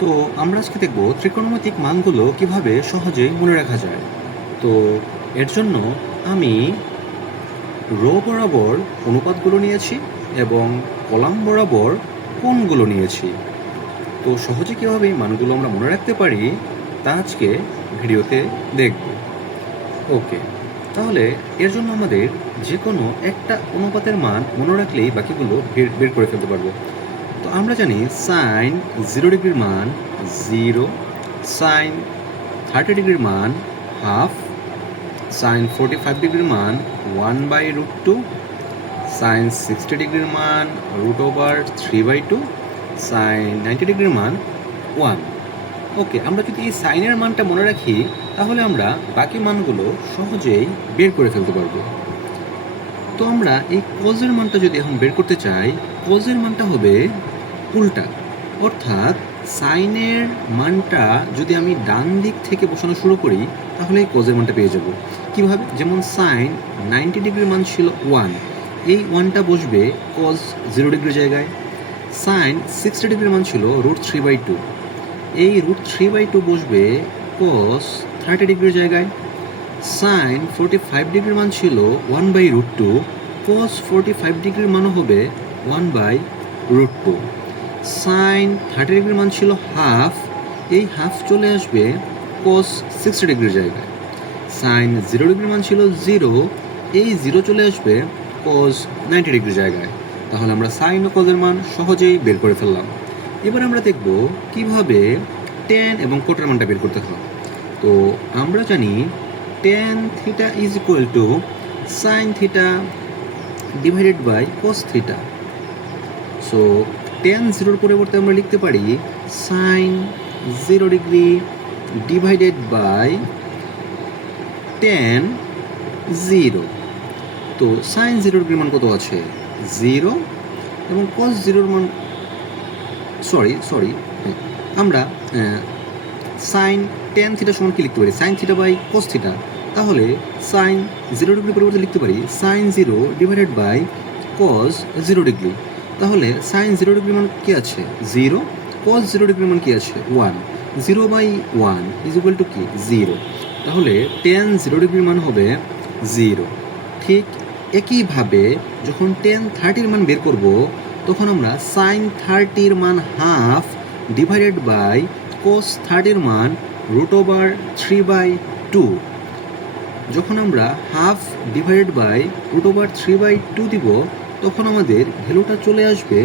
তো আমরা আজকে দেখব ত্রিকোণমিতিক মানগুলো কিভাবে সহজে মনে রাখা যায়। তো এর জন্য আমি রো বরাবর অনুপাতগুলো নিয়েছি এবং কলাম বরাবর কোণগুলো নিয়েছি। তো সহজে কীভাবে এই মানগুলো আমরা মনে রাখতে পারি তা আজকে ভিডিওতে দেখব। ওকে, তাহলে এর জন্য আমাদের যে কোনো একটা অনুপাতের মান মনে রাখলেই বাকিগুলো বের করে ফেলতে পারবো। তো আমরা জানি সাইন 0 ডিগ্রির মান 0, সাইন 30 ডিগ্রির মান হাফ, সাইন 45 ডিগ্রির মান 1/√2, সাইন 60 ডিগ্রির মান √3/2, সাইন 90 ডিগ্রির মান 1। ওকে, আমরা যদি এই সাইনের মানটা মনে রাখি তাহলে আমরা বাকি মানগুলো সহজেই বের করে ফেলতে পারবো। তো আমরা এই কজের মানটা যদি এখন বের করতে চাই, কজের মানটা হবে উল্টা, অর্থাৎ সাইনের মানটা যদি আমি ডান দিক থেকে বসানো শুরু করি তাহলে এই কজের মানটা পেয়ে যাব। কিভাবে? যেমন সাইন 90 ডিগ্রির মান ছিল 1, এই 1টা বসবে কজ 0 ডিগ্রির জায়গায়। সাইন 60 ডিগ্রির মান ছিল √3/2, এই √3/2 বসবে কজ 30 ডিগ্রির জায়গায়। সাইন 45 ডিগ্রির মান ছিল 1/√2, কজ 45 ডিগ্রির মানও হবে 1/√2। সাইন 30 ডিগ্রির মান ছিল হাফ, এই হাফ চলে আসবে কজ 60 ডিগ্রির জায়গায়। সাইন 0 ডিগ্রির মান ছিল 0, এই 0 চলে আসবে কজ 90 ডিগ্রির জায়গায়। তাহলে আমরা সাইন ও কজের মান সহজেই বের করে ফেললাম। এবার আমরা দেখব কিভাবে ট্যান এবং কোটের মানটা বের করতে হয়। তো আমরা জানি tan theta is equal to sin theta divided by cos theta. So tan 0 এর পরিবর্তে আমরা লিখতে পারি sin 0 degree divided by tan 0। তো sin 0 ডিগ্রির মান কত আছে? 0, এবং cos 0 এর মান আমরা সাইন tan থিটা সমান কি লিখতে পারি? Sine theta by cos theta. তাহলে সাইন 0 ডিগ্রি পরিবর্তে লিখতে পারি sine 0 divided by cos 0 degree. তাহলে সাইন 0 ডিগ্রির মান কি আছে? 0, cos 0 ডিগ্রির মান কি আছে? 1, 0/1 ইজ ইকুয়াল টু কি? 0। তাহলে tan 0 ডিগ্রির মান হবে 0। ঠিক একইভাবে যখন tan 30 এর মান বের করব তখন আমরা সাইন 30 এর মান হাফ ডিভাইডেড বাই cos 30 এর মান √3/2। যখন আমরা হাফ ডিভাইডেড বাই √3/2 দিব তখন আমাদের ভ্যালুটা চলে আসবে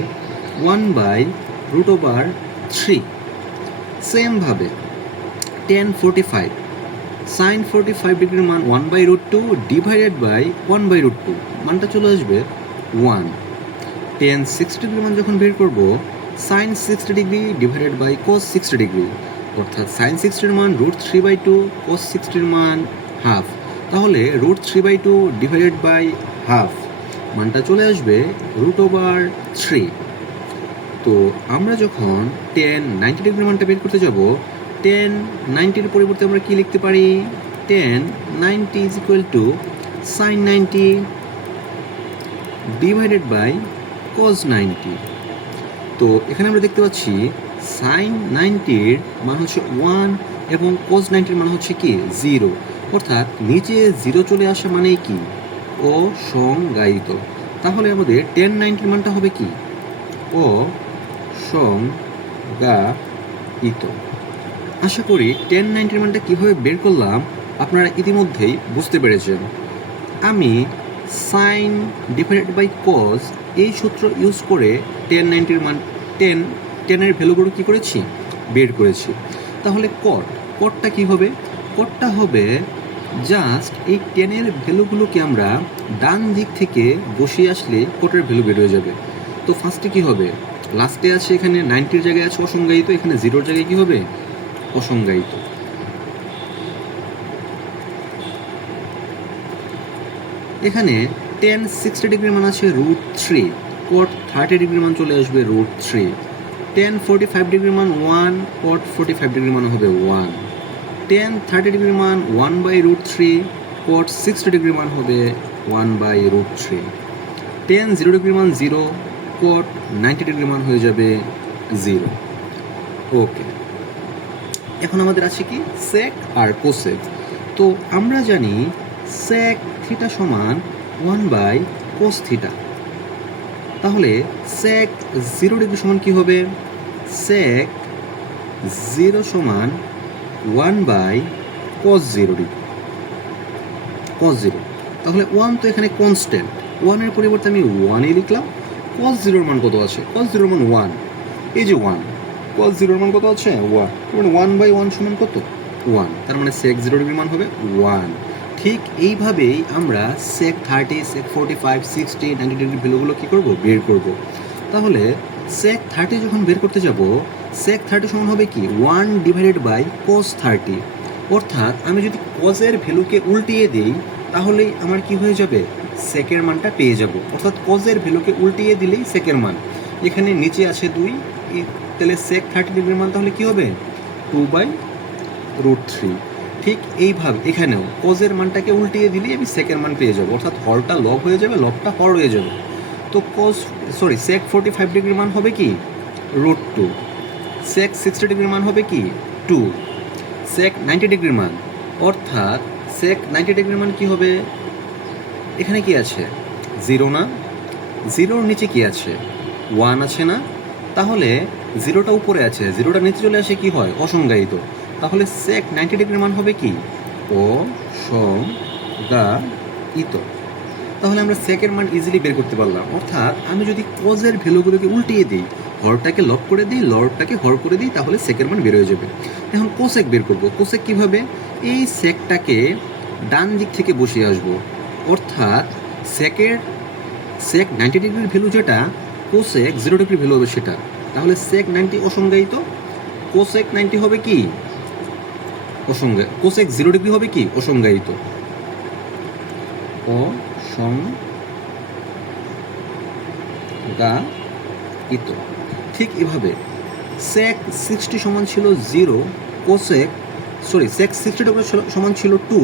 1/√3। সেমভাবে tan 45, সাইন 45 ডিগ্রির মান 1/√2 ডিভাইডেড বাই 1/√2, মানটা চলে আসবে 1। tan 60 ডিগ্রির মান যখন বের করব sine 60 degree divided by cos 60 degree, অর্থাৎ সাইন 60 এর মান √3/2, cos 60 এর মান হাফ। তাহলে √3/2 ডিভাইডেড বাই হাফ, মানটা চলে আসবে √3। তো আমরা যখন tan 90 ডিগ্রির মানটা বের করতে যাব tan 90 এর পরিবর্তে আমরা কি লিখতে পারি? tan 90 is equal to sine 90 divided by cos 90। তো এখানে আমরা দেখতে পাচ্ছি সাইন 90-র মান হচ্ছে 1 এবং cos 90-র মান হচ্ছে কি? 0, অর্থাৎ নিচে 0 চলে আসা মানেই কি? অসংজ্ঞায়িত। তাহলে আমাদের tan 90-র মানটা হবে কি? অসংজ্ঞায়িত। আশা করি tan 90-র মানটা কীভাবে বের করলাম আপনারা ইতিমধ্যেই বুঝতে পেরেছেন। আমি সাইন ডিভাইডেড বাই cos এই সূত্র ইউজ করে tan 90-র মান টেনের ভ্যালুগুলো কী করেছি? বের করেছি। তাহলে কটটা কী হবে? কটটা হবে জাস্ট এই টেনের ভ্যালুগুলোকে আমরা ডান দিক থেকে বসিয়ে আসলে কটের ভ্যালু বের হয়ে যাবে। তো ফার্স্টে কী হবে? লাস্টে আছে এখানে 90-র জায়গায় আছে অসংজ্ঞায়িত, এখানে 0-র জায়গায় কী হবে? অসংজ্ঞায়িত। এখানে tan 60 ডিগ্রির মান আছে √3, cot 30 ডিগ্রির মান চলে আসবে √3। tan 45 ডিগ্রির মান 1, cot 45 ডিগ্রির মান হবে 1। tan 30 ডিগ্রির মান 1/√3, cot 60 ডিগ্রির মান হবে 1/√3। tan 0 ডিগ্রির মান 0, cot 90 ডিগ্রির মান হয়ে যাবে 0। ওকে, এখন আমাদের আছে কি সেক আর কোসেক। তো আমরা জানি সেক থিটা সমান 1/cos থিটা। তাহলে সেক 0 ডিগ্রি সমান কি হবে? সেক 0 সমান 1/cos 0 ডিগ্রি, cos 0। তাহলে 1 তো এখানে কনস্ট্যান্ট, 1 এর পরিবর্তে আমি 1 লিখলাম। cos 0 এর মান কত আছে? cos 0 এর মান 1, এই যে 1। cos 0 এর মান কত আছে? 1। মানে 1/1 সমান কত? 1। তার মানে sec 0 ডিগ্রির মান হবে 1। ঠিক এইভাবেই আমরা sec 30, sec 45, 60, 90 ডিগ্রি ভ্যালুগুলো কী করব? বের করব। তাহলে sec 30 যখন বের করতে যাব, sec 30 সমান হবে কি 1/cos 30। অর্থাৎ আমি যদি cos এর ভ্যালুকে উল্টিয়ে দিই তাহলেই আমার কি হয়ে যাবে? সেকের মানটা পেয়ে যাব। অর্থাৎ cos এর ভ্যালুকে উল্টিয়ে দিলেই সেকের মান। এখানে নিচে আছে 2, তাহলে sec 30 ডিগ্রির মান তাহলে কি হবে? 2/√3। ঠিক এইভাবে এখানেও cos এর মানটাকে উল্টিয়ে দিলেই আমি সেকের মান পেয়ে যাব। অর্থাৎ হরটা লব হয়ে যাবে, লবটা হর হয়ে যাবে। তো sec 45 ডিগ্রির মান হবে কি? √2। sec 60 ডিগ্রির মান হবে কি? 2। sec 90 ডিগ্রির মান, অর্থাৎ sec 90 ডিগ্রির মান কি হবে? এখানে কি আছে? 0 না? 0-র নিচে কি আছে? 1 আছে না? তাহলে 0টা উপরে আছে, 0টা নিচে চলে আসে কি হয়? অসংজ্ঞায়িত। তাহলে sec 90 ডিগ্রির মান হবে কি? অসংজ্ঞায়িত। তাহলে আমরা সেকের মান ইজিলি বের করতে পারলাম। অর্থাৎ আমি যদি cos এর ভ্যালুগুলোকে উল্টিয়ে দিই, হরটাকে লব করে দিই, লবটাকে হর করে দিই, তাহলে সেকের মান বের হয়ে যাবে। এখন কোসেক বের করব। কোসেক কিভাবে? এই সেকটাকে ডান দিক থেকে বসিয়ে আসবো। অর্থাৎ sec 90 ডিগ্রির ভ্যালু যেটা, কোসেক 0 ডিগ্রি ভ্যালু হবে সেটা। তাহলে sec 90 অসংজ্ঞায়িত, কোসেক 90 হবে কি? কোসেক 0 ডিগ্রি হবে কি? অসংজ্ঞায়িত। অসংজ্ঞায়িত। ঠিক এভাবে sec 60 সমান ছিল 0, sec 60 ডিগ্রি সমান ছিল 2,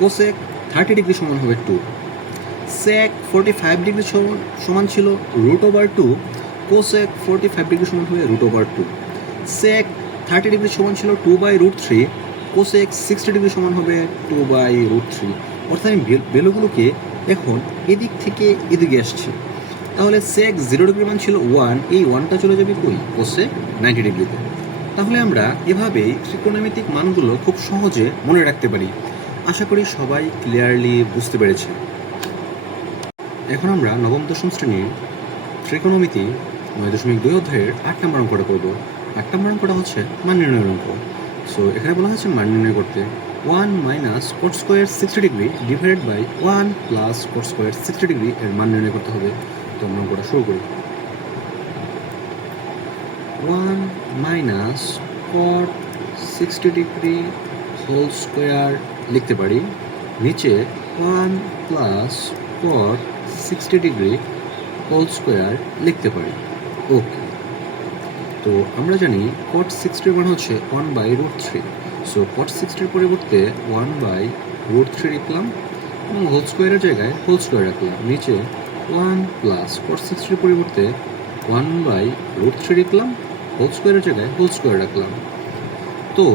কোসেক 30 ডিগ্রি সমান হবে 2। sec 45 ডিগ্রি সমান ছিল √2, কোসেক 45 ডিগ্রি সমান হবে √2। sec 30 ডিগ্রি সমান ছিল 2/√3, কোসেক 60 ডিগ্রি সমান হবে 2/√3। অর্থাৎ আমি ভ্যালুগুলোকে এখন এদিক থেকে এদিকে আসছি। তাহলে sec 0 ডিগ্রি মান ছিল 1, এই 1টা চলে যাবে কই? কোসেক 90 ডিগ্রিতে। তাহলে আমরা এভাবেই ত্রিকোণমিতিক মানগুলো খুব সহজে মনে রাখতে পারি। আশা করি সবাই ক্লিয়ারলি বুঝতে পেরেছে। এখন আমরা নবম দশম শ্রেণীর ত্রিকোণমিতি 9.2 অধ্যায়ের 8 নম্বর অঙ্কটা করব। 8 নম্বর অঙ্কটা হচ্ছে মান নির্ণয়ের অঙ্ক। সো এখানে বলা হচ্ছে মান নির্ণয় করতে 1 - cot square 60 degree divided by 1 + cot square 60 degree এর মান নির্ণয় করতে হবে। তো আমরা অঙ্কটা শুরু করি। 1 - cot 60 ডিগ্রি হোল স্কোয়ার লিখতে পারি। নিচে 1 + cot 60 ডিগ্রি হোল স্কোয়ার লিখতে পারি। ওকে, তো আমরা জানি cot 60 মান হচ্ছে 1/√3। সো cot 60 এর পরিবর্তে 1/√3 লিখলাম এবং হোল স্কোয়ারের জায়গায় হোল স্কোয়ার রাখলাম। নিচে 1 + cot 60 এর পরিবর্তে 1/√3 লিখলাম, হোল স্কোয়ারের জায়গায় হোল স্কোয়ার রাখলাম। তো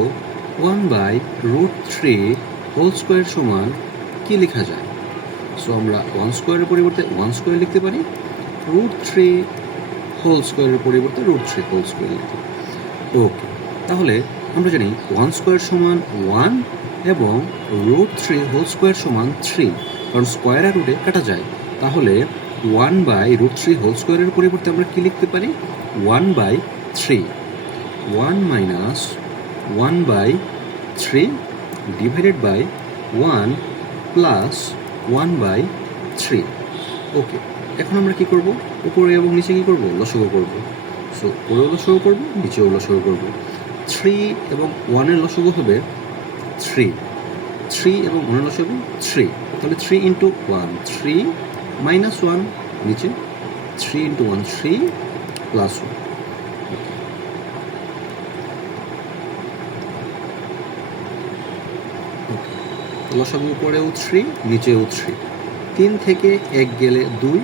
1/√3 হোল স্কোয়ার সমান কি লেখা যায়? সো আমরা 1 স্কোয়ারের পরিবর্তে 1 স্কোয়ার লিখতে পারি, √3 হোল স্কোয়ারের পরিবর্তে √3 হোল স্কোয়ার লিখতে পারি। ওকে, তাহলে আমরা জানি 1 স্কোয়ার সমান 1 এবং √3 হোল স্কোয়ার সমান 3, কারণ স্কোয়ার আর রুটে কাটা যায়। তাহলে 1/√3 হোল স্কোয়ারের পরিবর্তে আমরা কি লিখতে পারি? 1/3। 1 - 1/3 ডিভাইডেড বাই 1 + 1/3। ওকে, এখন আমরা কি করব? উপরে এবং নিচে কি করব? লসাগু করব। সো উপরেও লসাগু করব, নিচেও লসাগু করব। 3 এবং 1 এর লসাগু হবে 3, 3 এবং 1 এর লসাগু 3। তাহলে 3 × 1 3 - 1, নিচে 3 × 1 3 + 1। লসাগু উপরেও 3, নিচেও 3। 3 থেকে 1 গেলে 2,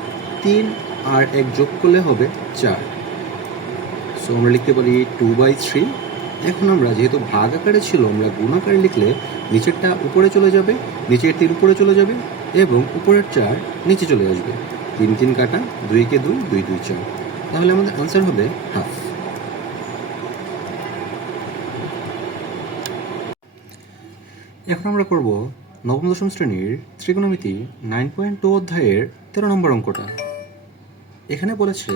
3 আর 1 যোগ করলে হবে 4। সো আমরা লিখতে পারি 2/3 এখন আমরা যেহেতু ভাগ আকারে ছিল, আমরা গুণ আকারে লিখলে নিচেরটা উপরে চলে যাবে, নিচের 3 উপরে চলে যাবে এবং উপরের 4 নিচে চলে আসবে। 3 3 কাটা, 2 কে 2, 2 2 4। তাহলে আমাদের আনসার হবে হাফ। এখন আমরা করব নবম দশম শ্রেণীর ত্রিকোণমিতি 9.2 অধ্যায়ের 13 নম্বর অঙ্কটা। এখানে বলেছে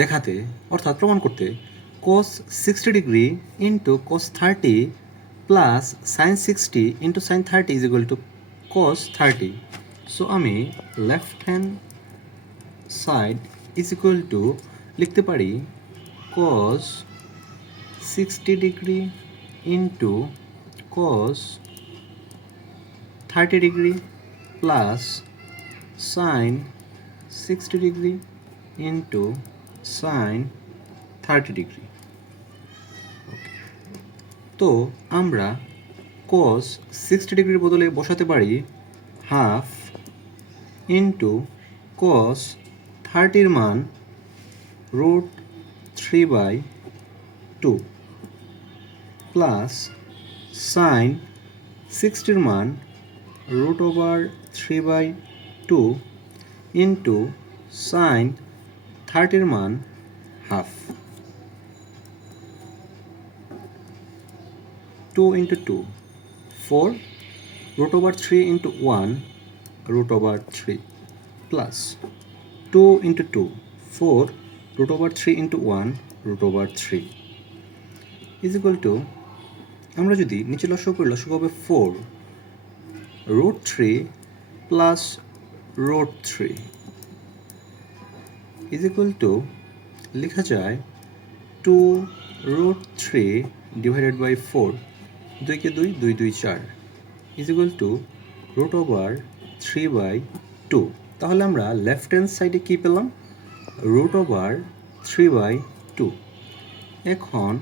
দেখাতে অর্থাৎ প্রমাণ করতে cos 60 degree into cos 30 plus sin 60 into sin 30 is equal to cos 30। So আমি left hand side is equal to লিখতে পারি cos 60 degree into cos 30 degree plus sin 60 degree into sin 30 degree. তো আমরা cos 60 ডিগ্রির বদলে বসাতে পারি half into cos 30-র মান √3/2 প্লাস sin 60-র মান √3/2 ইন্টু sin 30-র মান half. 2 into 2, 4, √3 into 1, √3 plus 2 into 2, 4, √3 into 1, √3 is equal to, আমরা যদি নিচে লসাগু করি লসাগু হবে 4 √3 plus √3 is equal to লেখা যায় 2 √3 divided by 4, 2 K 2, 2 2 4 is equal to √3/2। তাহলে আমরা লেফট হ্যান্ড সাইডে কি পেলাম? √3/2। এখন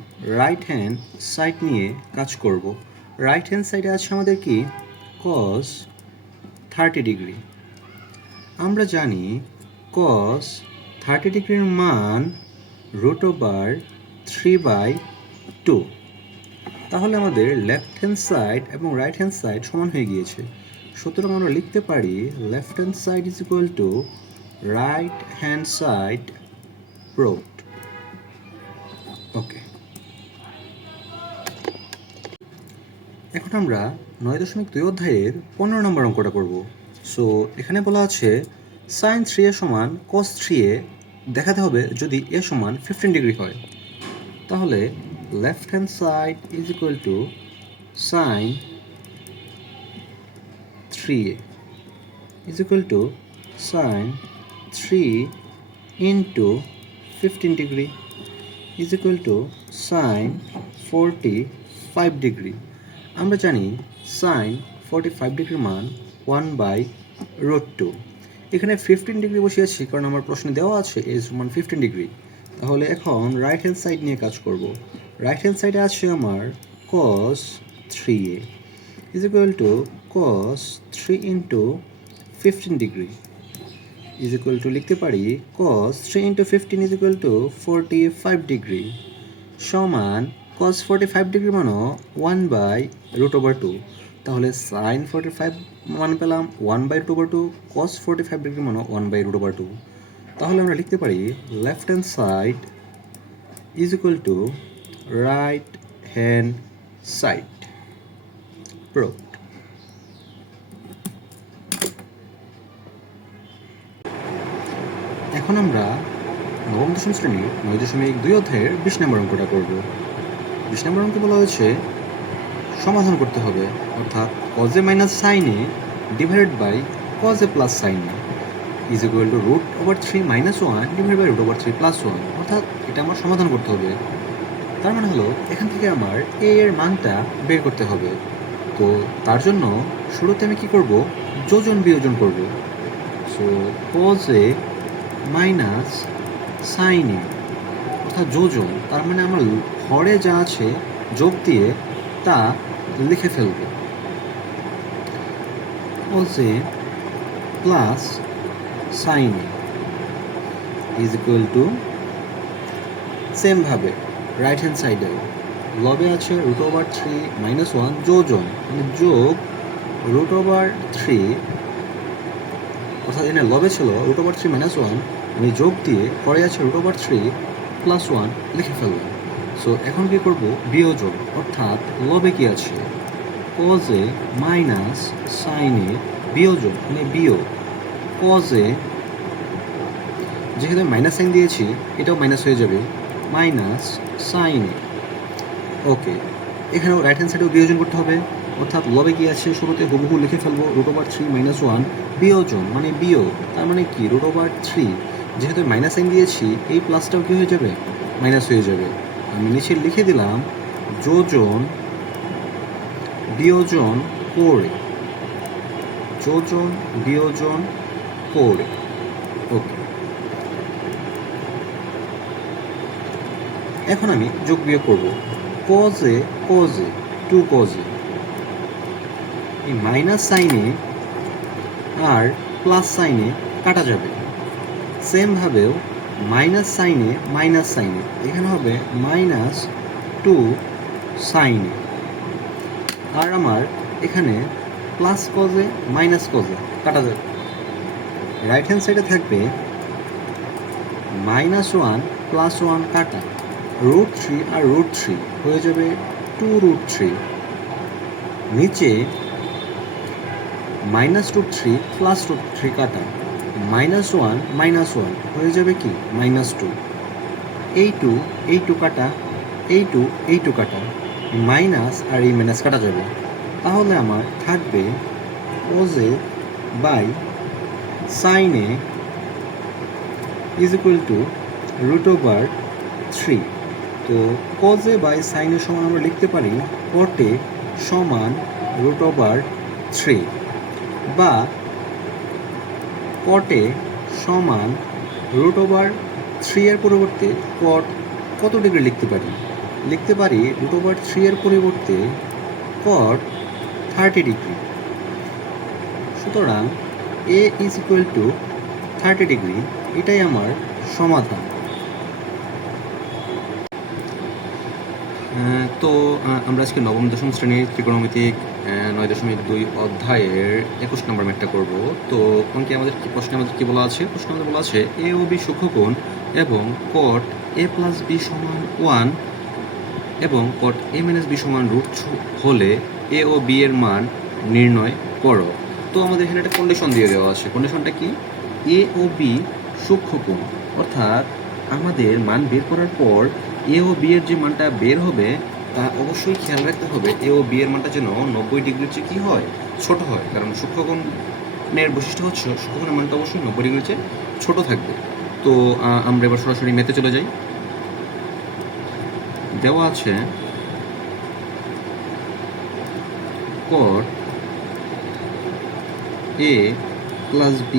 রাইট হ্যান্ড সাইড নিয়ে কাজ করব। রাইট হ্যান্ড সাইডে আছে আমাদের কি cos 30 ডিগ্রি। আমরা জানি cos 30 ডিগ্রির মান √3/2। তাহলে আমাদের লেফট হ্যান্ড সাইড এবং রাইট হ্যান্ড সাইড সমান হয়ে গিয়েছে। সুতরাং আমরা লিখতে পারি left hand side is equal two right hand side proved। ওকে, এখন আমরা 9.2 অধ্যায়ের 15 নম্বর অঙ্কটা করব। সো এখানে বলা আছে sin 3a সমান cos 3a দেখাতে হবে যদি a সমান 15 ডিগ্রি হয়। তাহলে left hand side is equal two sin 3a is equal two sin 3 into 15 degree is equal two sin 45 degree. আমরা জানি sin 45 ডিগ্রির মান 1/√2। এখানে 15 ডিগ্রি বসিয়েছি কারণ আমার প্রশ্নে দেওয়া আছে এ সমান 15 ডিগ্রি। তাহলে এখন রাইট হ্যান্ড সাইড নিয়ে কাজ করব। রাইট হ্যান্ড সাইডে আছে আমার cos 3a is equal to cos 3 into 15 degree is equal to লিখতে পারি cos 3 into 15 is equal two 45 degree সমান cos 45 ডিগ্রি মানও 1/√2। তাহলে sin 45 মান পেলাম 1/√2, cos 45 ডিগ্রি মানও 1/√2। তাহলে আমরা লিখতে পারি left hand side is equal two right hand side proved। এখন আমরা নবম দশম শ্রেণীর 9.2 অধ্যায়ের 20 নম্বর অঙ্কটা করব। 20 নম্বর অঙ্কে বলা হয়েছে সমাধান করতে হবে, অর্থাৎ cos a minus sin a divided by cos a plus sin a is equal to √3 minus 1 divide by √3 plus 1, অর্থাৎ এটা আমার সমাধান করতে হবে। তার মানে হলো এখান থেকে আমার a এর মানটা বের করতে হবে। তো তার জন্য শুরুতে আমি কি করব? যোজন বিয়োজন করব। So cos a minus sin a অর্থাৎ যোজন, তার মানে আমার হরে যা আছে যোগ দিয়ে তা লিখে ফেলব। cos a plus sin a is equal two সেমভাবে রাইট হ্যান্ড সাইডেও লবে আছে √3 - 1 যোজন, মানে যোগ √3, অর্থাৎ এখানে লবে ছিল √3 - 1, আমি যোগ দিয়ে পরে আছে √3 + 1 লিখে ফেললাম। সো এখন কি করব, বিয়োজন, অর্থাৎ লবে কি আছে cos a minus sin a, বিয়োজন মানে বিয়োগ cos a, যেহেতু মাইনাস সাইন দিয়েছি এটাও মাইনাস হয়ে যাবে, মাইনাস sin a। ওকে, এখানেও রাইট হ্যান্ড সাইডেও বিয়োজন করতে হবে, অর্থাৎ লবে কি আছে শুরুতে হুবহু লিখে ফেলবো √3 - 1, বিয়োজন মানে বিয়োগ, তার মানে কি √3, যেহেতু মাইনাস সাইন দিয়েছি এই প্লাসটাও কি হয়ে যাবে, মাইনাস হয়ে যাবে। আমি নিচে লিখে দিলাম যোজন বিয়োজন করে, যোজন বিয়োজন করে। ওকে, এখন আমি যোগ বিয়োগ করবো, cos a 2 cos a, এই মাইনাস সাইনে আর প্লাস সাইনে কাটা যাবে, সেমভাবেও মাইনাস সাইনে এখানে হবে -2 sin a, আর আমার এখানে plus cos a minus cos a কাটা যাবে, রাইট হ্যান্ড সাইডে থাকবে -1 + 1 কাটা, √3 আর √3 হয়ে যাবে 2√3, নিচে -√3 + √3 কাটা, -1 - 1 হয়ে যাবে কি -2, এই 2 কাটা, এই 2 কাটা, মাইনাস আর এই মাইনাস কাটা যাবে, তাহলে আমার থাকবে cos a sin a √3। তো cos a sin a সমান আমরা লিখতে পারি cot a সমান √3, বা cot a সমান √3 এর পরিবর্তে cot কত ডিগ্রি লিখতে পারি, √3 এর পরিবর্তে cot 30 ডিগ্রি। সুতরাং a = 30 ডিগ্রি, এটাই আমার সমাধান। তো আমরা আজকে নবম দশম শ্রেণীর ত্রিকোণমিতিক 9.2 অধ্যায়ের 21 নম্বর ম্যাথটা করব। তো অঙ্কে আমাদের প্রশ্নে কি বলা আছে, বলা আছে a ও b সূক্ষ্মকোণ এবং cot a + b = 1 এবং cot a - b = √2 হলে a ও b এর মান নির্ণয় করো। তো আমাদের এখানে একটা কন্ডিশন দিয়ে দেওয়া আছে, কন্ডিশনটা কি, a ও b সূক্ষ্মকোণ, অর্থাৎ আমাদের মান বের করার পর এ ও বি এর যে মানটা বের হবে তা অবশ্যই খেয়াল রাখতে হবে এ ও বি এর মানটা যেন 90 ডিগ্রির চেয়ে কী হয়, ছোট হয়, কারণ সূক্ষ্মকোণের বৈশিষ্ট্য হচ্ছে সূক্ষ্মকোণের মানটা অবশ্যই 90 ডিগ্রির চেয়ে ছোট থাকবে। তো আমরা এবার সরাসরি ম্যাথে চলে যাই। দেওয়া আছে cot a + b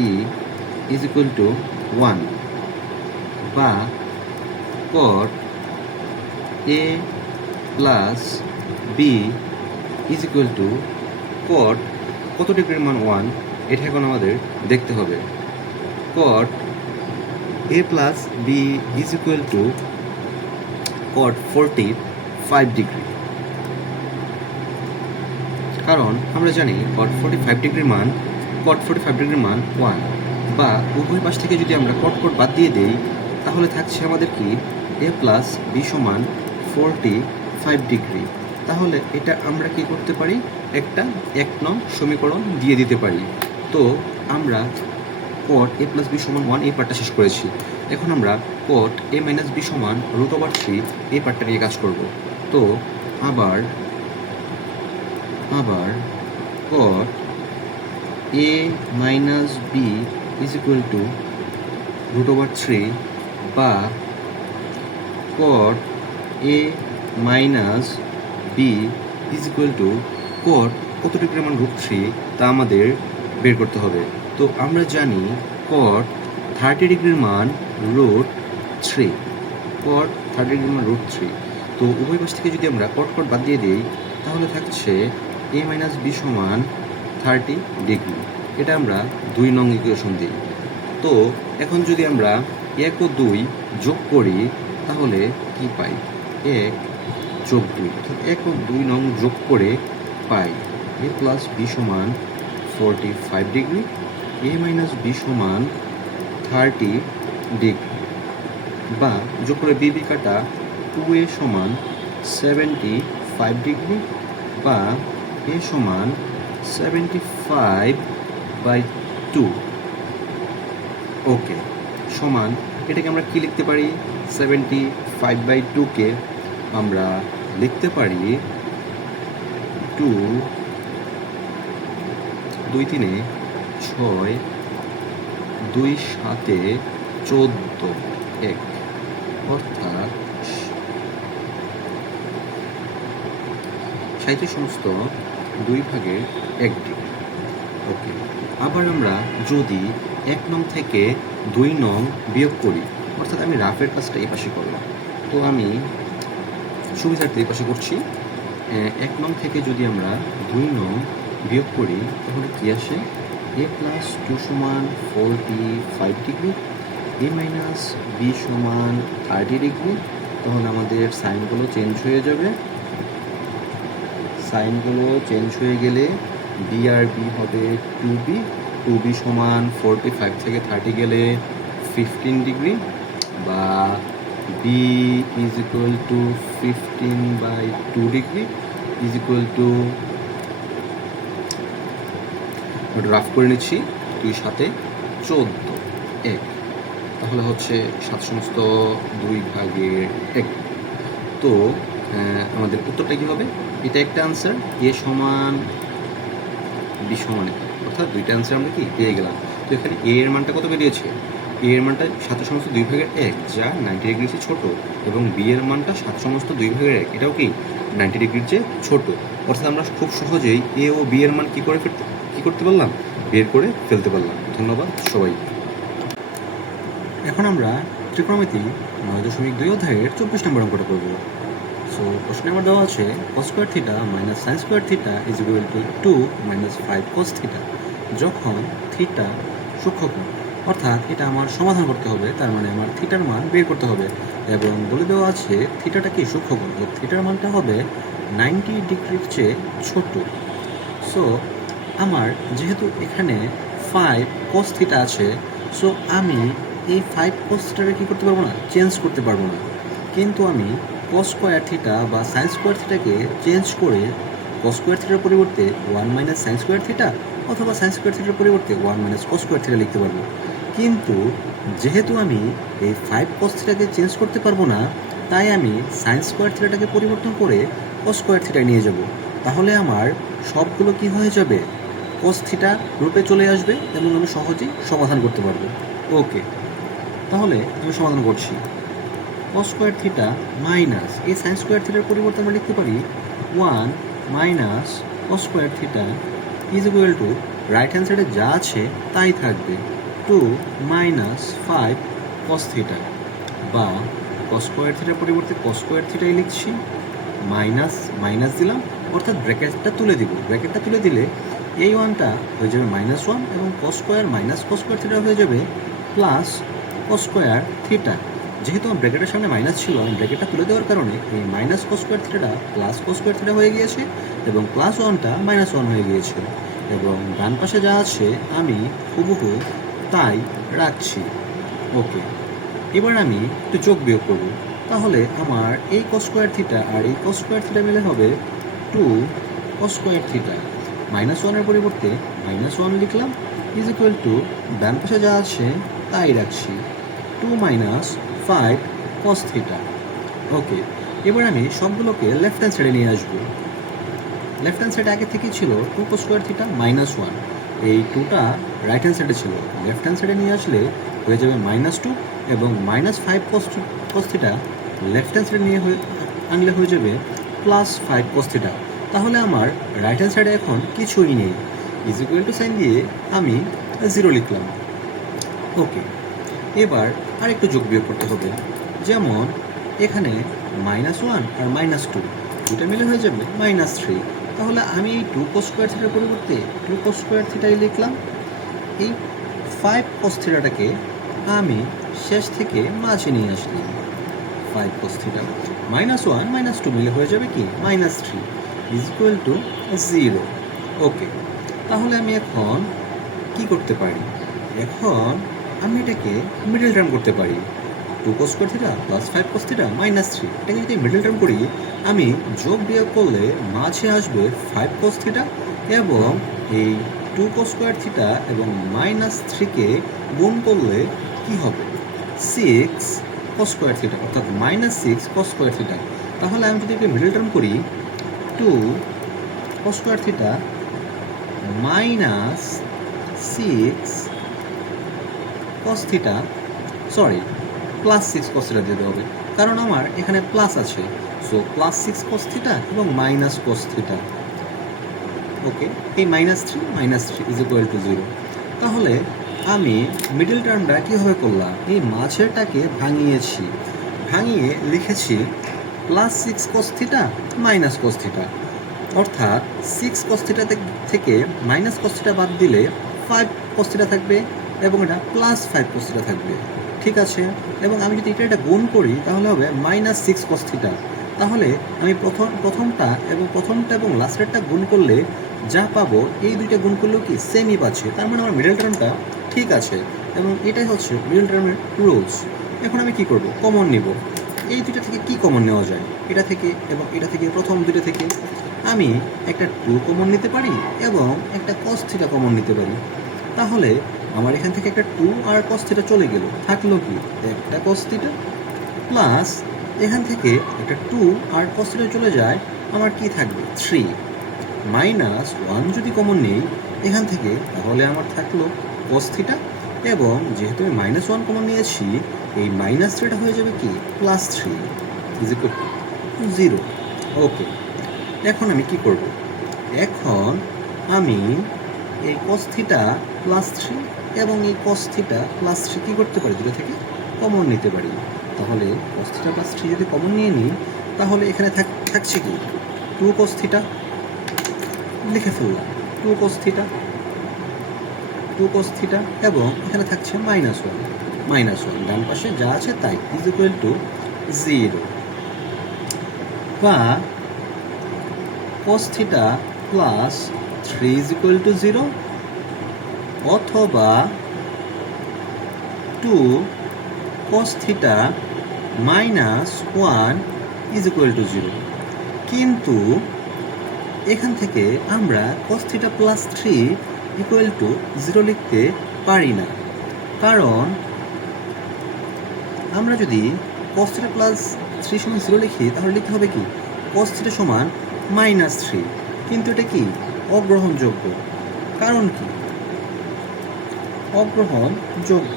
= 1, বা cot a + b = cot কত ডিগ্রির মান 1, এটা এখন আমাদের দেখতে হবে। cot a + b = cot 45 degree, কারণ আমরা জানি cot 45 ডিগ্রির মান 1, বা উভয় পাশ থেকে যদি আমরা cot বাদ দিয়ে দেই তাহলে থাকছে আমাদের কি a + b = 45 ডিগ্রি। তাহলে এটা আমরা কি করতে পারি, একটা 1 নং সমীকরণ দিয়ে দিতে পারি। তো আমরা cot a + b = 1 এই পার্টটা শেষ করেছি, এখন আমরা cot a - b = √3 এই পার্টটা নিয়ে কাজ করব। তো আবার cot a - b = √3, বা cot a - b = cot কত ডিগ্রির মান √3 তা আমাদের বের করতে হবে। তো আমরা জানি cot 30 ডিগ্রির মান √3, cot 30 ডিগ্রির মান √3। তো উভয় পাশ থেকে যদি আমরা cot বাদ দিয়ে দিই তাহলে থাকছে a - b = 30 ডিগ্রি, এটা আমরা 2 নং ইকুয়েশন দিই। তো এখন যদি আমরা 1 ও 2 যোগ করি তাহলে কি পাই, 1 যোগ 2, অর্থাৎ 1 ও 2 নং যোগ করে পাই a প্লাস বি সমান 45 ডিগ্রি, a মাইনাস বি সমান 30 ডিগ্রি, বা যোগ করে বি কাটা 2a সমান 75 ডিগ্রি, বা a সমান 75/2। ওকে, সমান এটাকে আমরা কি লিখতে পারি? 75/2 কে আমরা লিখতে পারি 2, 2 3 6, 2 7 14, 1, অর্থাৎ 37 সমস্ত 2 ভাগের 1 ডিগ্রি। ওকে, আবার আমরা যদি 1 নং থেকে 2 নং বিয়োগ করি, অর্থাৎ আমি রাফের কাজটা এই পাশে করলাম, তো আমি সুবিধার্থে এই পাশে করছি। 1 নং থেকে যদি আমরা 2 নং বিয়োগ করি তাহলে কি আসে? a প্লাস 2 সমান 45 ডিগ্রি, a মাইনাস বি সমান 30 ডিগ্রি। তখন আমাদের সাইনগুলো চেঞ্জ হয়ে যাবে। সাইনগুলো চেঞ্জ হয়ে গেলে বি আর বি হবে 2b, 2b সমান 45 থেকে 30 গেলে 15 ডিগ্রি, বা B is equal to 15/2 degree is equal to, rough করে নিচ্ছি, 2 7 14, 1, তাহলে হচ্ছে 7 সমস্ত 2 ভাগের 1। তো আমাদের উত্তরটা কী হবে? এটা একটা আনসার, এ সমান বি সমান, অর্থাৎ দুইটা আনসার আমরা কি পেয়ে গেলাম। তো এখানে এ এর মানটা কত বেরিয়েছে? এ এর মানটা 7 সমস্ত 2 ভাগের 1, যা 90 ডিগ্রির চেয়ে ছোটো, এবং বি এর মানটা 7 সমস্ত 2 ভাগের 1, এটাও কি 90 ডিগ্রির চেয়ে ছোটো। অর্থাৎ আমরা খুব সহজেই এ ও বি এর মান কী করতে পারলাম? বের করে ফেলতে পারলাম। ধন্যবাদ সবাই। এখন আমরা ত্রিকোণমিতি 9.2 অধ্যায়ের 24 নম্বর অঙ্কটা করব। সো প্রশ্নে আমার দেওয়া আছে cos square theta minus sine square theta is equal two 2 minus 5 cos theta, যখন থিটা সূক্ষ্মকোণ। অর্থাৎ এটা আমার সমাধান করতে হবে, তার মানে আমার থিটার মান বের করতে হবে, এবং বলে দেওয়া আছে থিটাটা কি সূক্ষ্মকোণ, তো থিটার মানটা হবে 90 ডিগ্রির চেয়ে ছোট। সো আমার যেহেতু এখানে 5 cos থিটা আছে, সো আমি এই 5 cos থিটাকে কী করতে পারবো না? চেঞ্জ করতে পারবো না। কিন্তু আমি cos স্কয়ার থিটা বা সাইন স্কয়ার থিটাকে চেঞ্জ করে cos স্কয়ার থিটার পরিবর্তে 1 মাইনাস সাইন স্কয়ার থিটা, অথবা সাইন স্কয়ার থিটার পরিবর্তে 1 মাইনাস cos স্কয়ার থিটা লিখতে পারবো। কিন্তু যেহেতু আমি এই 5 cos থিটাকে চেঞ্জ করতে পারবো না, তাই আমি সাইন স্কয়ার থিটাটাকে পরিবর্তন করে cos স্কয়ার থিটায় নিয়ে যাব। তাহলে আমার সবগুলো কি হয়ে যাবে? cos থিটা রূপে চলে আসবে, এবং আমি সহজেই সমাধান করতে পারবো। ওকে, তাহলে আমি সমাধান করছি। cos স্কয়ার থিটা মাইনাস এই সাইন স্কয়ার থিটার পরিবর্তে আমরা লিখতে পারি 1 minus cos square theta is equal two, right hand সাইডে যা আছে তাই থাকবে, 2 মাইনাস 5 cos থিটা, বা cos স্কয়ার থিটার পরিবর্তে cos স্কয়ার থিটাই লিখছি, মাইনাস মাইনাস দিলাম, অর্থাৎ ব্র্যাকেটটা তুলে দিব। ব্র্যাকেটটা তুলে দিলে এই ওয়ানটা হয়ে যাবে -1, এবং cos square minus cos square theta হয়ে যাবে প্লাস cos স্কয়ার থিটা। যেহেতু আমার ব্র্যাকেটের সামনে মাইনাস ছিল, আমি ব্র্যাকেটটা তুলে দেওয়ার কারণে এই মাইনাস cos স্কয়ার থিটাটা প্লাস cos স্কয়ার থিটা হয়ে গিয়েছে, এবং প্লাস 1টা -1 হয়ে গিয়েছে, এবং ডান পাশে যা আছে আমি হুবহু তাই রাখছি। ওকে, এবার আমি একটু যোগ বিয়োগ করব। তাহলে আমার এই cos স্কয়ার থিটা আর এই cos স্কয়ার থিটা মিলে হবে 2 cos স্কয়ার থিটা, -1 এর পরিবর্তে -1 লিখলাম, ইজ ইকুয়াল টু ডান পাশে যা আছে তাই রাখছি, 2 মাইনাস 5 cos থিটা। ওকে, এবার আমি সবগুলোকে লেফট হ্যান্ড সাইডে নিয়ে আসবো। লেফট হ্যান্ড সাইডে আগে থেকেই ছিল 2 cos স্কয়ার থিটা -1, এই 2টা রাইট হ্যান্ড সাইডে ছিল, লেফট হ্যান্ড সাইডে নিয়ে আসলে হয়ে যাবে -2, এবং -5 cos থিটা লেফট হ্যান্ড সাইডে নিয়ে আনলে হয়ে যাবে +5 cos থিটা। তাহলে আমার রাইট হ্যান্ড সাইডে এখন কিছুই নেই, ইজ ইকুয়াল টু সাইন দিয়ে আমি 0 লিখলাম। ওকে, এবার আরেকটু যোগ বিয়োগ করতে হবে। যেমন এখানে -1 আর -2 দুটা মিলে হয়ে যাবে -3। তাহলে আমি এই 2 cos স্কয়ার থিটার পরিবর্তে 2 cos স্কয়ার থিটাই লিখলাম। এই 5 cos থিটাটাকে আমি শেষ থেকে মাঝে নিয়ে আসলাম, 5 cos থিটা -1 -2 মিলে হয়ে যাবে কি -3 ইজ ইকুয়াল টু 0। ওকে, তাহলে আমি এখন কি করতে পারি? এখন আমি এটাকে মিডল টার্ম করতে পারি। 2 cos square theta plus 5 cos theta -3, এটাকে যদি মিডল টার্ম করি, আমি যোগ বিয়োগ করলে মাঝে আসবে 5 cos থিটা এবং এই 2 cos স্কোয়ার থিটা এবং -3কে গুণ করলে কি হবে 6 cos স্কোয়ার থিটা, অর্থাৎ -6 cos স্কোয়ার থিটা। তাহলে আমি যদি একে মিডল টার্ম করি 2 cos square theta -6 cos theta, sorry +6 cos theta দিতে হবে, কারণ আমার এখানে প্লাস আছে। সো +6 cos থিটা এবং -cos থিটা। ওকে, এই -3 ইজ ইকুয়াল টু 0। তাহলে আমি মিডল টার্মটা কীভাবে করলাম? এই মাঝেরটাকে ভাঙিয়ে লিখেছি +6 cos থিটা -cos থিটা, অর্থাৎ 6 cos থিটা থেকে -cos থিটা বাদ দিলে 5 cos থিটা থাকবে এবং এটা +5 cos থিটা থাকবে। ঠিক আছে, এবং আমি যদি এটা গুণ করি তাহলে হবে -6 cos থিটা। তাহলে আমি প্রথমটা এবং লাস্টেরটা গুণ করলে যা পাবো এই দুইটা গুণ করলেও কি সেমই পাচ্ছে, তার মানে আমার মিডল টার্মটা ঠিক আছে এবং এটাই হচ্ছে মিডল টার্মের রুলস। এখন আমি কি করব? কমন নিব। এই দুইটা থেকে কি কমন নেওয়া যায়? এটা থেকে এবং এটা থেকে, প্রথম দুটো থেকে আমি একটা 2 কমন নিতে পারি এবং একটা cos থিটা কমন নিতে পারি। তাহলে আমার এখান থেকে একটা 2 আর cos থিটা চলে গেল, থাকলো কি একটা cos থিটা, প্লাস এখান থেকে একটা 2 আর cos থিটা চলে যায়, আমার কি থাকবে 3 -1 যদি কমন নেই এখান থেকে, তাহলে আমার থাকলো cos থিটা এবং যেহেতু আমি -1 কমন নিয়েছি, এই -3টা হয়ে যাবে কি +3 ইজ ইকুয়াল টু 0। ওকে, এখন আমি কি করব? এখন আমি এই cos থিটা +3 এবং এই cos থিটা +3 কি করতে পারি? দুটো থেকে কমন নিতে পারি। তাহলে cos থিটা +3 যদি কমন নিয়ে নিই, তাহলে এখানে থাকছে কি 2 cos থিটা, লিখে ফেললাম 2 cos থিটা এবং এখানে থাকছে -1, ডান পাশে যা আছে তাই ইজ ইকুয়াল টু 0, বা cos theta +3 is equal to 0, অথবা 2 cos theta -1 is equal to 0। কিন্তু এখান থেকে আমরা cos থিটা +3 ইকুয়াল টু 0 লিখতে পারি না, কারণ আমরা যদি cos থিটা +3 সমান 0 লিখি, তাহলে লিখতে হবে কি cos থিটা সমান -3, কিন্তু এটা কি অগ্রহণযোগ্য। কারণ কি অগ্রহণযোগ্য?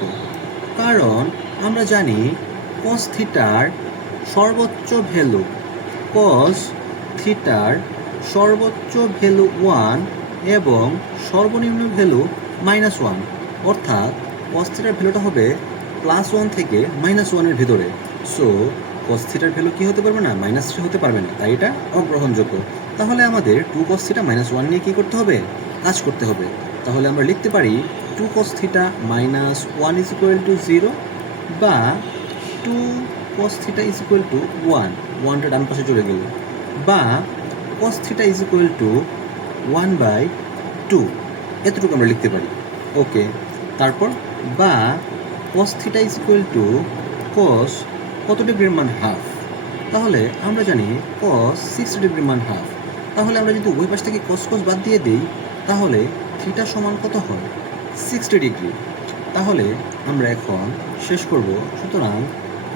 কারণ আমরা জানি cos থিটার সর্বোচ্চ ভ্যালু, cos থিটার সর্বোচ্চ ভ্যালু 1 এবং সর্বনিম্ন ভ্যালু -1, অর্থাৎ cos থিটার ভ্যালুটা হবে +1 থেকে -1 এর ভিতরে। সো cos থিটার ভ্যালু কি হতে পারবে না? -3 হতে পারবে না, তাই এটা অগ্রহণযোগ্য। তাহলে আমাদের 2 cos থিটা -1 নিয়ে কি করতে হবে? কাজ করতে হবে। তাহলে আমরা লিখতে পারি 2 cos theta -1 is equal to 0, বা 2 cos theta is equal to 1টা ডান পাশে চলে গেল, বা cos theta is equal to 1/2, এতটুকু আমরা লিখতে পারি। ওকে, তারপর বা cos theta is equal to cos কত ডিগ্রির মান হাফ? তাহলে আমরা জানি cos 60 ডিগ্রির মান হাফ। তাহলে আমরা যদি উভয় পাশ থেকে cos বাদ দিয়ে দিই, তাহলে থিটা সমান কত হয়? 60 ডিগ্রি। তাহলে আমরা এখন শেষ করব। সুতরাং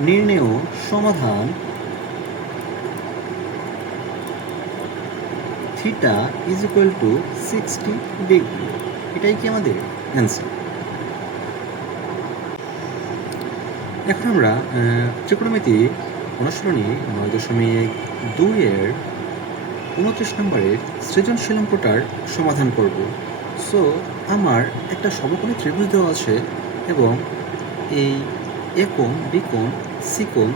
নির্ণেয় সমাধান theta is equal to 60 degree, এটাই কি আমাদের অ্যান্সার। এখন আমরা ত্রিকোণমিতি অনুশীলনী 9.2 এর 29 নম্বরের সৃজনশীল অঙ্কটার সমাধান করব। সো আমার একটা সমকোণী ত্রিভুজ দেওয়া আছে এবং এই এ কোণ, বি কোণ, সি কোণ,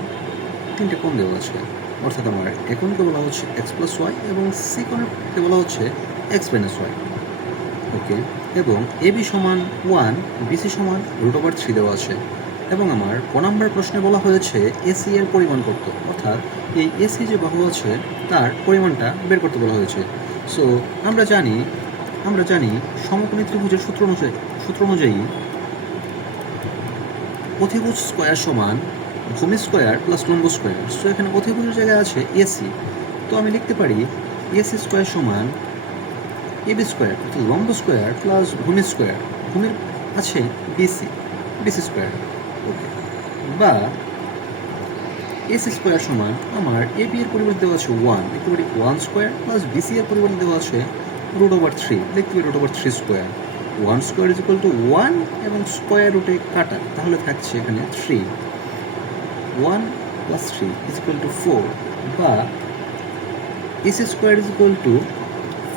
3টে কোণ দেওয়া আছে। অর্থাৎ আমার এ কোণকে বলা হচ্ছে x+y এবং সি কোণকে বলা হচ্ছে x-y। ওকে, এবং AB সমান 1, BC সমান √3 দেওয়া আছে। এবং আমার ক নম্বর প্রশ্নে বলা হয়েছে AC এর পরিমাণ কত, অর্থাৎ এই এসি যে বাহু আছে তার পরিমাণটা বের করতে বলা হয়েছে। সো আমরা জানি সমকোণী ত্রিভুজের সূত্র অনুযায়ী অতিভুজ স্কোয়ার সমান ভূমি স্কোয়ার প্লাস লম্ব স্কোয়ার। সো এখানে অতিভুজের জায়গায় আছে এসি, তো আমি লিখতে পারি এসি স্কোয়ার সমান এবি স্কোয়ার অর্থাৎ লম্ব স্কোয়ার প্লাস ভূমি স্কোয়ার, ভূমির আছে বিসি স্কোয়ার, ওকে। বা এসি স্কোয়ার সমান আমার এবি এর পরিবর্তে দেওয়া আছে 1, লিখতে পারি 1 স্কোয়ার প্লাস বিসি এর পরিবর্তে দেওয়া আছে √3, লিখতে পারি √3 square. 1 square is equal two 1 এবং স্কোয়ার রুটে কাটা, তাহলে থাকছে এখানে 3। 1 প্লাস 3 ইজ ইকুয়াল টু 4, বা AC square is equal two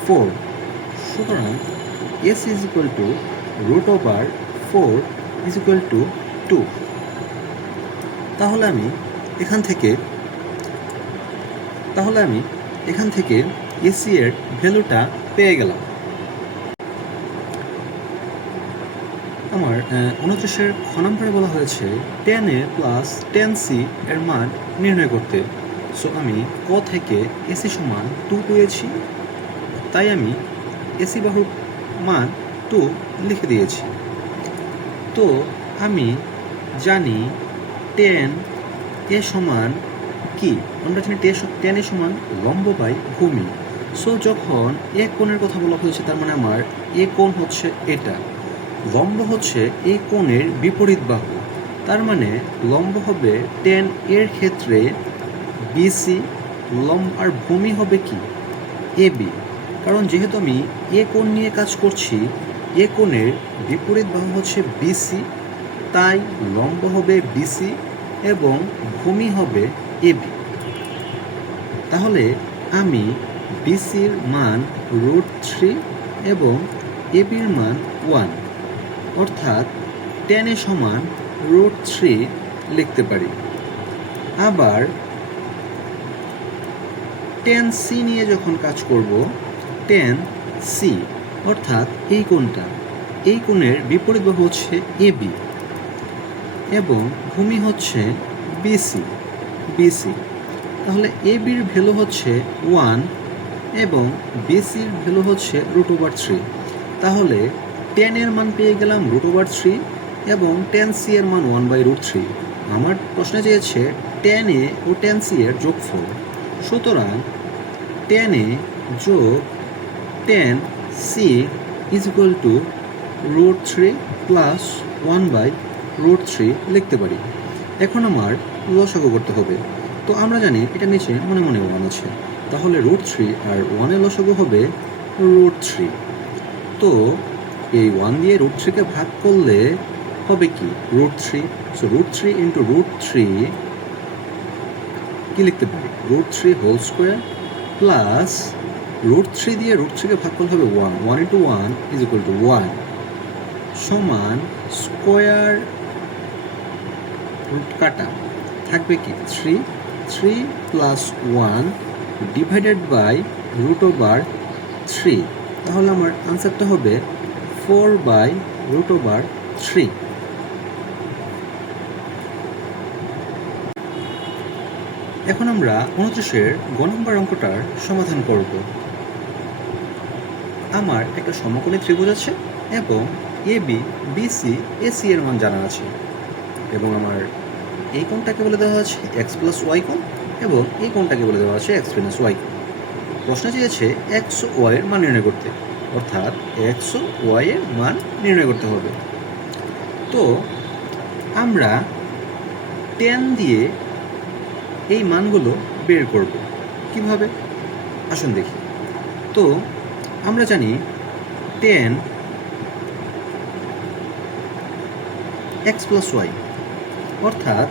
4। সুতরাং S is equal two √4 is equal two 2। তাহলে আমি এখান থেকে এসি এর ভ্যালুটা পেয়ে গেলাম। আমার 29-এর খ নম্বরে বলা হয়েছে 10a প্লাস 10c এর মান নির্ণয় করতে। সো আমি ক থেকে এসি সমান 2 পেয়েছি, তাই আমি এসি বাহুর মান 2 লিখে দিয়েছি। তো আমি জানি 10a সমান কি, আমরা জানি 10a সমান লম্ব বাই ভূমি। সো যখন এ কোণের কথা বলা হয়েছে তার মানে আমার এ কোণ হচ্ছে এটা, লম্ব হচ্ছে এই কোণের বিপরীত বাহু, তার মানে লম্ব হবে 10 এর ক্ষেত্রে বিসি, লম্ব আর ভূমি হবে কি এবি। কারণ যেহেতু আমি এ কোণ নিয়ে কাজ করছি, এ কোণের বিপরীত বাহু হচ্ছে বিসি, তাই লম্ব হবে বিসি এবং ভূমি হবে এবি। তাহলে আমি বিসির মান √3 এবং এবির মান 1, অর্থাৎ 10a সমান √3 লিখতে পারি। আবার 10c নিয়ে যখন কাজ করব, 10c অর্থাৎ এই কোণটা, এই কোণের বিপরীত বাহু হচ্ছে এবি এবং ভূমি হচ্ছে বিসি। তাহলে এবির ভ্যালু হচ্ছে 1 এবং বিসির ভ্যালু হচ্ছে √3। তাহলে 10 এর মান পেয়ে গেলাম √3 এবং 10c এর মান 1/√3। আমার প্রশ্নে চেয়েছে 10a ও 10c এর যোগফল। সুতরাং 10a যোগ 10c is equal to √3 plus 1/√3 লিখতে পারি। এখন আমার লসাগু করতে হবে। তো আমরা জানি এটা নিচে মনে মনে 1 আছে, তাহলে √3 আর 1 এর লসাগু হবে √3। তো এই 1 দিয়ে √3 কে ভাগ করলে হবে কি √3। সো √3 ইন্টু √3 কি লিখতে পারি √3 হোল স্কোয়ার প্লাস √3 দিয়ে √3 কে ভাগ করলে হবে 1, 1 ইন্টু 1 ইজ ইকুয়াল টু 1 সমান স্কোয়ার রুট কাটা থাকবে কি 3 প্লাস 1 ডিভাইডেড বাই √3। তাহলে আমার আনসারটা হবে 4/√3। এখন আমরা 29-এর গ নম্বর অঙ্কটার সমাধান করব। আমার একটা সমকোণী ত্রিভুজ আছে এবং এবি, বিসি, এসি এর মান জানা আছে এবং আমার এই কোণটাকে বলে দেওয়া আছে এক্স প্লাস ওয়াই কোণ এবং এই কোণটাকে বলে দেওয়া আছে এক্স মাইনাস ওয়াই কোণ। প্রশ্ন চেয়েছে এক্স ও ওয়াই এর মান নির্ণয় করতে, অর্থাৎ এক্স ও ওয়াই এর মান নির্ণয় করতে হবে। তো আমরা 10 দিয়ে এই মানগুলো বের করব কিভাবে, আসুন দেখি। তো আমরা জানি 10 এক্স প্লাস ওয়াই, অর্থাৎ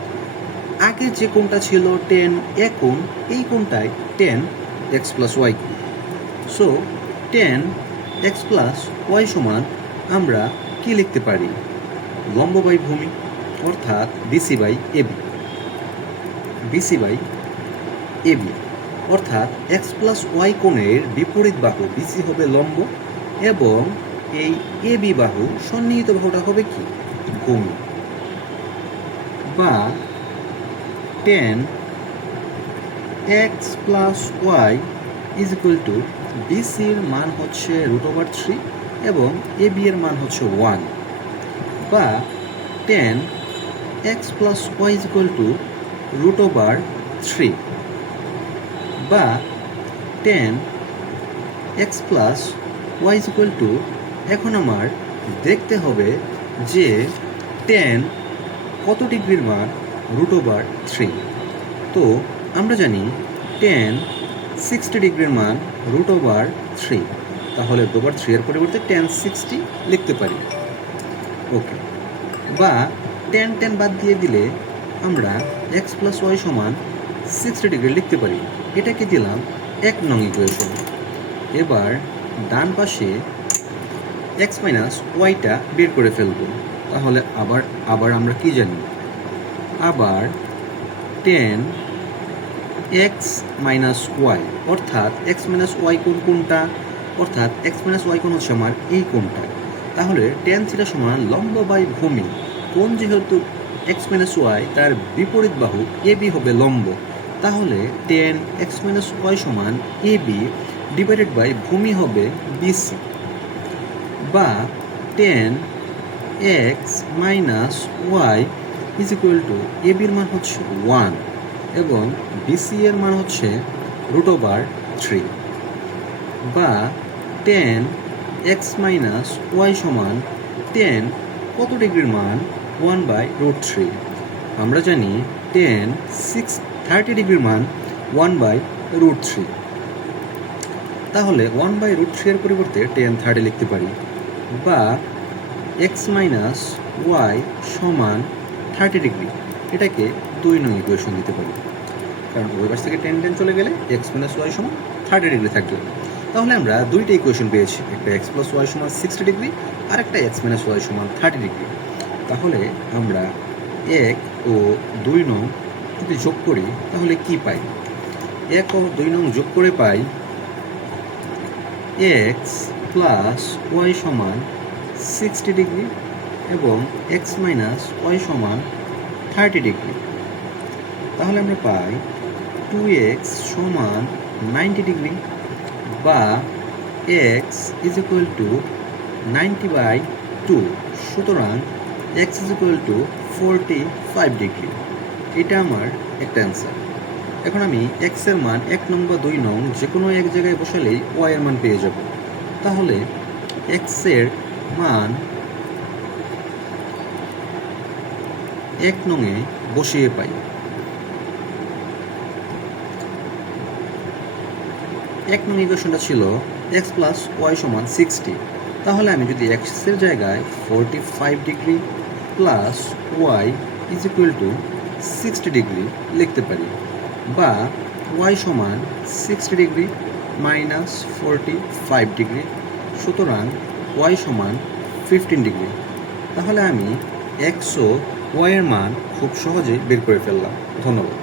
আগে যে কোণটা ছিল 10 এ কোণ, এই কোণটাই 10 এক্স প্লাস ওয়াই কোণ। সো 10 এক্স প্লাস ওয়াই সমান আমরা কি লিখতে পারি লম্ব বাই ভূমি, অর্থাৎ বিসি বাই এবি, অর্থাৎ এক্স প্লাস ওয়াই কোণের বিপরীত বাহু বিসি হবে লম্ব এবং এই এবি বাহু সন্নিহিত বাহুটা হবে কি ভূমি। বা 10 x plus y is equal to বিসির মান হচ্ছে √3 এবং এ বি এর মান হচ্ছে 1, বা 10 x plus y is equal to √3, বা 10 x plus y is equal to, এখন আমার দেখতে হবে যে 10 কত ডিগ্রির মান √3। তো আমরা জানি 10 60 ডিগ্রির মান √3, তাহলে √3 এর পরিবর্তে 10 60 লিখতে পারি। ওকে, বা 10 বাদ দিয়ে দিলে আমরা এক্স প্লাস ওয়াই সমান 60 ডিগ্রি লিখতে পারি। এটাকে দিলাম 1 নং ইকুয়েশন। এবার ডান পাশে এক্স মাইনাস ওয়াইটা বের করে ফেলবো। তাহলে আবার আমরা কি জানি, আবার 10 এক্স মাইনাস ওয়াই, অর্থাৎ এক্স মাইনাস ওয়াই কোনটা, অর্থাৎ এক্স মাইনাস ওয়াই কোণ হচ্ছে আমার এই কোণটা। তাহলে tan থিটা সমান লম্ব বাই ভূমি, কোণ যেহেতু এক্স মাইনাস ওয়াই, তার বিপরীত বাহু এ বি হবে লম্ব। তাহলে tan এক্স মাইনাস ওয়াই সমান এ বি ডিভাইডেড বাই ভূমি হবে বিসি, বা 10 x minus y is equal to A বির মান হচ্ছে 1 এবং বিসি এর মান হচ্ছে √3, বা 10 এক্স মাইনাস ওয়াই সমান 10 কত ডিগ্রির মান 1/√3। আমরা জানি 30 ডিগ্রির মান 1/√3, তাহলে 1/√3 এর পরিবর্তে 30 লিখতে পারি, বা এক্স মাইনাস ওয়াই সমান 30 ডিগ্রি, এটাকে 2 নং ইকুয়েশন দিতে পারি, কারণ ওই পাশ থেকে 10 চলে গেলে এক্স মাইনাস ওয়াই সমান 30 ডিগ্রি থাকবে। তাহলে আমরা দুইটা ইকুয়েশন পেয়েছি, একটা এক্স প্লাস ওয়াই সমান 60 ডিগ্রি আর একটা এক্স মাইনাস ওয়াই সমান 30 ডিগ্রি। তাহলে আমরা 1 ও 2 নং যদি যোগ করি তাহলে কি পাই? 1 ও 2 নং যোগ করে পাই এক্স প্লাস ওয়াই সমান 60 ডিগ্রি এবং এক্স মাইনাস ওয়াই সমান 30 ডিগ্রি। তাহলে আমরা পাই 2x সমান 90 ডিগ্রি, বা x ইজ ইকুয়াল টু 90/2। সুতরাং x is equal two 45 degree. এটা আমার একটা অ্যান্সার। এখন আমি x এর মান 1 নং বা 2 নং যে কোনো এক জায়গায় বসালেই y এর মান পেয়ে যাব। তাহলে x এর মান 1 নংয়ে বসিয়ে পাই। 1 নং ইকুয়েশনটা ছিল x প্লাস ওয়াই সমান 60। তাহলে আমি যদি x এর জায়গায় 45 degree plus y is equal to 60 degree লিখতে পারি, বা y সমান 60 ডিগ্রি মাইনাস 45 ডিগ্রি, সুতরাং y সমান 15 ডিগ্রি। তাহলে আমি x ও y এর মান খুব সহজেই বের করে ফেললাম। ধন্যবাদ।